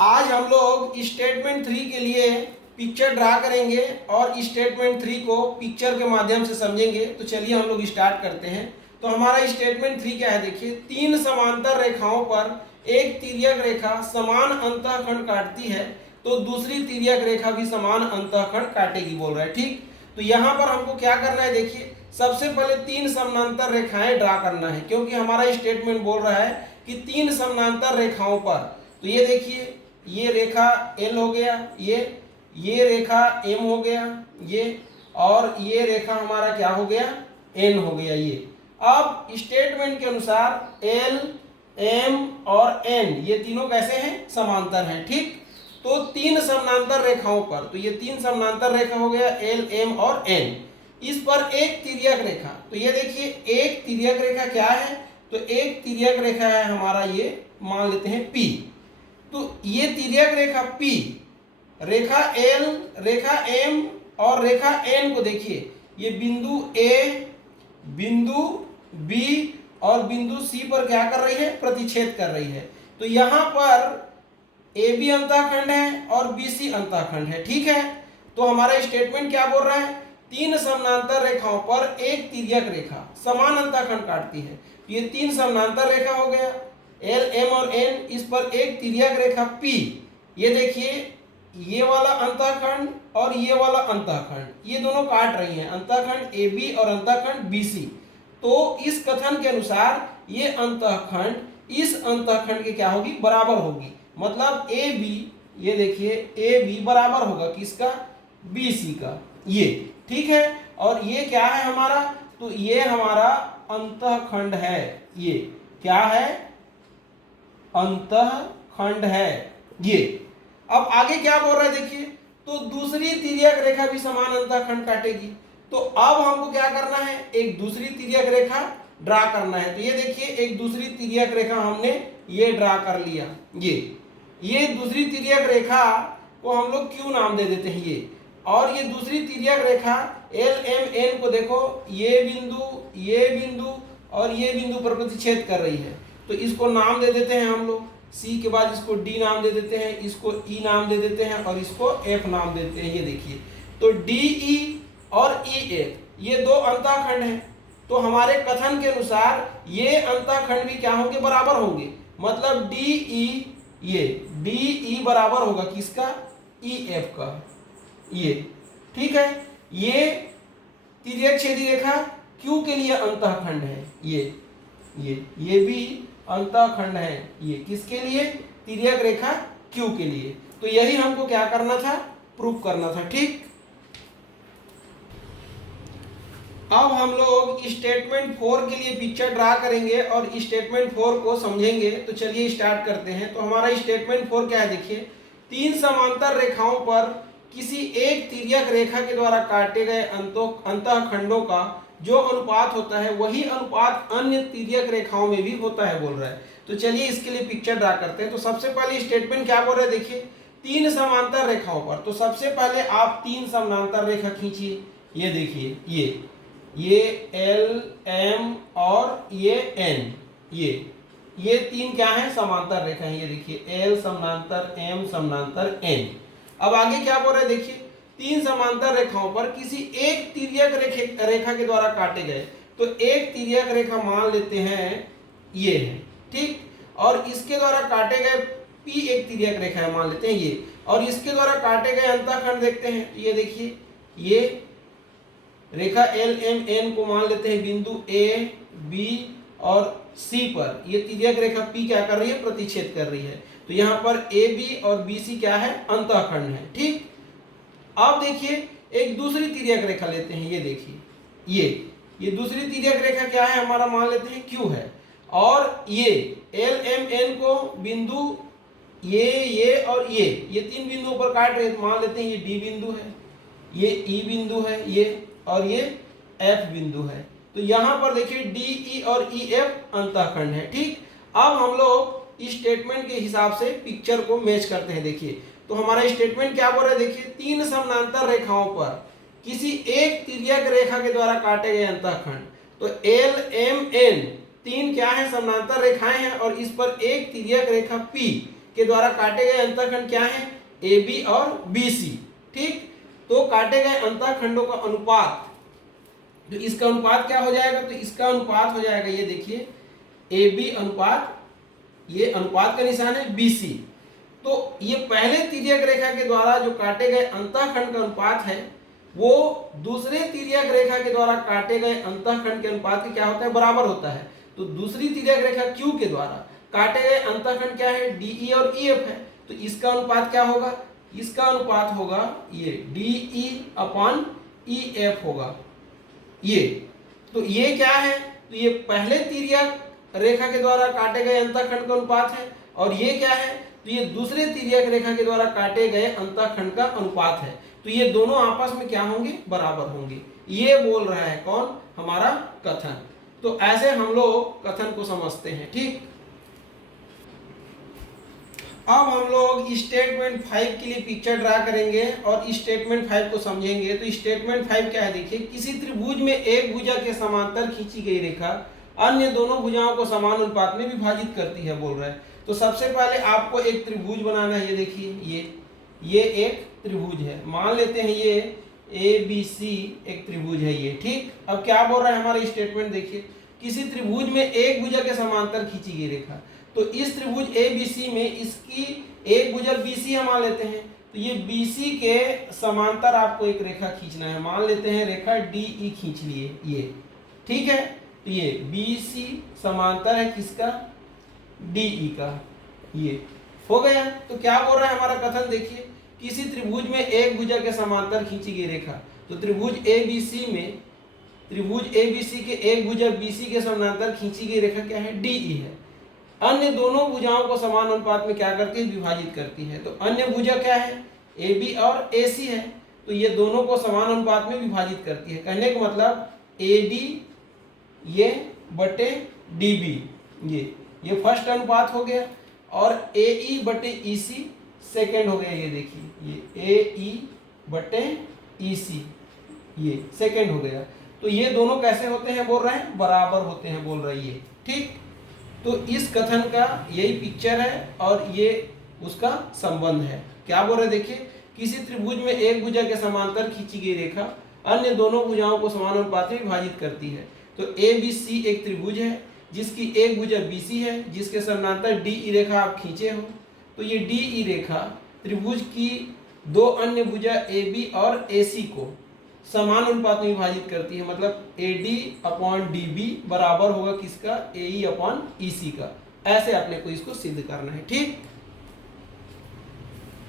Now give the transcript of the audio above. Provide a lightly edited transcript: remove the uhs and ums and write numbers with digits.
आज हम लोग स्टेटमेंट 3 के लिए पिक्चर ड्रा करेंगे और स्टेटमेंट 3 को पिक्चर के माध्यम से समझेंगे। तो चलिए हम लोग स्टार्ट करते हैं। तो हमारा स्टेटमेंट 3 क्या है, देखिए, तीन समांतर रेखाओं पर एक तिर्यक रेखा समान अंतःखंड काटती है तो दूसरी तिर्यक रेखा भी समान अंतःखंड काटेगी, बोल रहा है। ठीक, तो यहाँ पर हमको क्या करना है, देखिए, सबसे पहले तीन समानांतर रेखाएं ड्रा करना है, क्योंकि हमारा स्टेटमेंट बोल रहा है कि तीन समानांतर रेखाओं पर। तो ये देखिए, ये रेखा L हो गया, ये रेखा M हो गया, ये, और ये रेखा हमारा क्या हो गया, N हो गया। ये अब स्टेटमेंट के अनुसार L, M और N ये तीनों कैसे हैं, समांतर हैं। ठीक, तो तीन समानांतर रेखाओं पर, तो ये तीन समानांतर रेखा हो गया L, M और N, इस पर एक तिर्यक रेखा। तो ये देखिए, एक तिर्यक रेखा क्या है, तो एक तिर्यक रेखा है हमारा, ये मान लेते हैं P। तो ये तिर्यक रेखा P, रेखा L, रेखा M और रेखा N को देखिए, ये बिंदु A, बिंदु B और बिंदु C पर क्या कर रही है, प्रतिच्छेद कर रही है। तो यहाँ पर AB अंतःखंड है और BC अंतःखंड है। ठीक है, तो हमारा स्टेटमेंट क्या बोल रहा है, तीन समानांतर रेखाओं पर एक तिर्यक रेखा समान अंतःखंड काटती है। ये तीन समानांतर रेखा हो गया L, M और N, इस पर एक तिर्यक रेखा P। ये देखिए, ये वाला अंतःखंड और ये वाला अंतःखंड ये दोनों काट रही हैं, अंतःखंड AB और अंतःखंड BC। तो इस कथन के अनुसार ये अंतःखंड इस अंतःखंड के क्या होगी, बराबर होगी। मतलब AB, ये देखिए, AB बराबर होगा किसका, BC का। ये ठीक है, और ये क्या है हमारा, तो ये हमारा अंतःखंड है। ये क्या है, अंतःखंड है ये। अब आगे क्या बोल रहा है, देखिए, तो दूसरी तिर्यक रेखा भी समान अंतःखंड काटेगी। तो अब हमको क्या करना है, एक दूसरी तिर्यक रेखा ड्रा करना है। तो ये देखिए, एक दूसरी तिर्यक रेखा हमने ये ड्रा कर लिया। ये दूसरी तिर्यक रेखा को हम लोग Q नाम दे देते हैं ये, और ये दूसरी तिर्यक रेखा L, M, N को देखो, ये बिंदु और ये बिंदु पर प्रतिच्छेद कर रही है। तो इसको नाम दे देते हैं हम लोग, C के बाद इसको D नाम दे देते हैं, इसको E नाम दे देते हैं और इसको F नाम दे देते हैं। ये देखिए, तो DE और EF ये दो अंतःखंड हैं। तो हमारे कथन के अनुसार ये अंतःखंड भी क्या होंगे, बराबर होंगे। मतलब DE बराबर होगा किसका, EF का। ये ठीक है, ये तिर्यक छेदी रेखा Q के लिए अंतःखंड है। ये भी अंतःखंड है, ये किसके लिए, तिर्यक रेखा Q के लिए। तो यही हमको क्या करना था, प्रूफ करना था। ठीक, अब हम लोग स्टेटमेंट 4 के लिए पिक्चर ड्रा करेंगे और स्टेटमेंट 4 को समझेंगे। तो चलिए स्टार्ट करते हैं। तो हमारा स्टेटमेंट 4 क्या है, देखिए, तीन समांतर रेखाओं पर किसी एक तिर्यक रेखा के द्वारा काटे गए अंतःखंडों का जो अनुपात होता है वही अनुपात अन्य तिर्यक रेखाओं में भी होता है, बोल रहा है। तो चलिए इसके लिए पिक्चर ड्रा करते हैं। तो सबसे पहले स्टेटमेंट क्या बोल रहा है, देखिए, तीन समांतर रेखाओं पर। तो सबसे पहले आप तीन समांतर रेखा खींचिए। ये देखिए, ये L, M और ये N, ये तीन क्या है, समांतर रेखा है। ये देखिए, L समांतर M समांतर N। अब आगे क्या बोल रहे हैं, देखिए, तीन समांतर रेखाओं पर किसी एक तिर्यक रेखा के द्वारा काटे गए। तो एक तिर्यक रेखा मान लेते हैं ये है, ठीक, और इसके द्वारा काटे गए P एक तिर्यक रेखा है, मान लेते हैं ये, और इसके द्वारा काटे गए अंतःखंड देखते हैं। ये देखिए, ये रेखा L, M, N को मान लेते हैं बिंदु A, B और C पर। ये तिर्यक रेखा P क्या कर रही है, प्रतिच्छेद कर रही है। तो यहाँ पर AB और BC क्या है, अंतःखंड है। ठीक, अब देखिए, एक दूसरी तिर्यक रेखा लेते हैं। ये देखिए, ये दूसरी तिर्यक रेखा क्या है हमारा, मान लेते हैं Q है, और ये L, M, N को बिंदु ये और ये तीन बिंदुओं पर काट रहे हैं। मान लेते हैं ये D बिंदु है, ये E बिंदु है, ये, और ये F बिंदु है। तो यहाँ पर देखिए, DE और EF अंतःखंड है। ठीक, अब हम लोग इस स्टेटमेंट के हिसाब से पिक्चर को मैच करते हैं। देखिए, तो हमारा स्टेटमेंट क्या बोल रहा है, देखिए, तीन समानांतर रेखाओं पर किसी एक तिर्यक रेखा के द्वारा काटे गए अंतःखंड। तो L, M, N तीन क्या है, समानांतर रेखाएं हैं, और इस पर एक तिर्यक रेखा P के द्वारा काटे गए अंतःखंड क्या है, ए बी और बी सी। ठीक, तो काटे गए अंतःखंडों का अनुपात, तो इसका अनुपात क्या हो जाएगा, तो इसका अनुपात हो जाएगा, ये देखिए ए बी अनुपात, ये अनुपात का निशान है बी सी। तो ये पहले तिर्यक रेखा के द्वारा जो काटे गए अंतःखंड का अनुपात है वो दूसरे तिर्यक रेखा के द्वारा काटे गए अंतःखंड के अनुपात के क्या होता है, बराबर होता है। तो दूसरी तिर्यक रेखा क्यू के द्वारा काटे गए अंतःखंड क्या है, डीई और ईएफ है, तो इसका अनुपात क्या होगा, इसका अनुपात होगा ये डीई अपॉन ईएफ होगा ये। तो ये क्या है, तो ये पहले तिर्यक रेखा के द्वारा काटे गए अंतःखंड का अनुपात है, और ये क्या है, तो ये दूसरे तिर्यक रेखा के द्वारा काटे गए अंतःखंड का अनुपात है। तो ये दोनों आपस में क्या होंगे, बराबर होंगे। ये बोल रहा है कौन, हमारा कथन। तो ऐसे हम लोग कथन को समझते हैं। ठीक, अब हम लोग स्टेटमेंट 5 के लिए पिक्चर ड्रा करेंगे और स्टेटमेंट 5 को समझेंगे। तो स्टेटमेंट 5 क्या है, देखिए किसी त्रिभुज में एक भुजा के समांतर खींची गई रेखा अन्य दोनों भुजाओं को समान अनुपात में विभाजित करती है, बोल रहा है। तो सबसे पहले आपको एक त्रिभुज बनाना है। ये देखिए ये एक त्रिभुज है, मान लेते हैं ये ए बी सी एक त्रिभुज है ये। ठीक, अब क्या बोल रहा है हमारा स्टेटमेंट, देखिए किसी त्रिभुज में एक भुजा के समांतर खींची गई रेखा, तो इस त्रिभुज ए बी सी में इसकी एक भुजा बी सी हम मान लेते हैं, तो ये बी सी के समांतर आपको एक रेखा खींचना है। मान लेते हैं रेखा डी ई खींच लिए ये। ठीक है, तो ये बी सी समांतर है किसका, डी ई का, ये हो गया। तो क्या बोल रहा है हमारा कथन, देखिए किसी त्रिभुज में एक भुजा के समांतर खींची गई रेखा, तो त्रिभुज ए बी सी में त्रिभुज ए बी सी के एक भुजा बी सी के समांतर खींची गई रेखा क्या है, डी ई है। अन्य दोनों भुजाओं को समान अनुपात में क्या करती है, विभाजित करती है। तो अन्य भुजा क्या है, ए बी और ए सी है, तो ये दोनों को समान अनुपात में विभाजित करती है। कहने का मतलब ए डी ये बटे डी बी, ये फर्स्ट अनुपात हो गया, और ए ई बटे ई सी सेकेंड हो गया। ये देखिए ये ए ई बटे ई सी ये सेकेंड हो गया। तो ये दोनों कैसे होते हैं, बोल रहे हैं बराबर होते हैं, बोल रही है। ठीक, तो इस कथन का यही पिक्चर है और ये उसका संबंध है। क्या बोल रहे हैं, देखिए किसी त्रिभुज में एक भुजा के समांतर खींची गई रेखा अन्य दोनों भुजाओं को समान अनुपात में विभाजित करती है। तो ए बी सी एक त्रिभुज है जिसकी एक भुजा बी सी है, जिसके समांतर डी ई रेखा आप खींचे हो। तो ये डी ई रेखा त्रिभुज की दो अन्य भुजा ए बी और ए सी को समान अनुपात में विभाजित करती है। मतलब A D upon D B बराबर होगा किसका, ए ई अपॉन ई सी का। ऐसे अपने को इसको सिद्ध करना है। ठीक।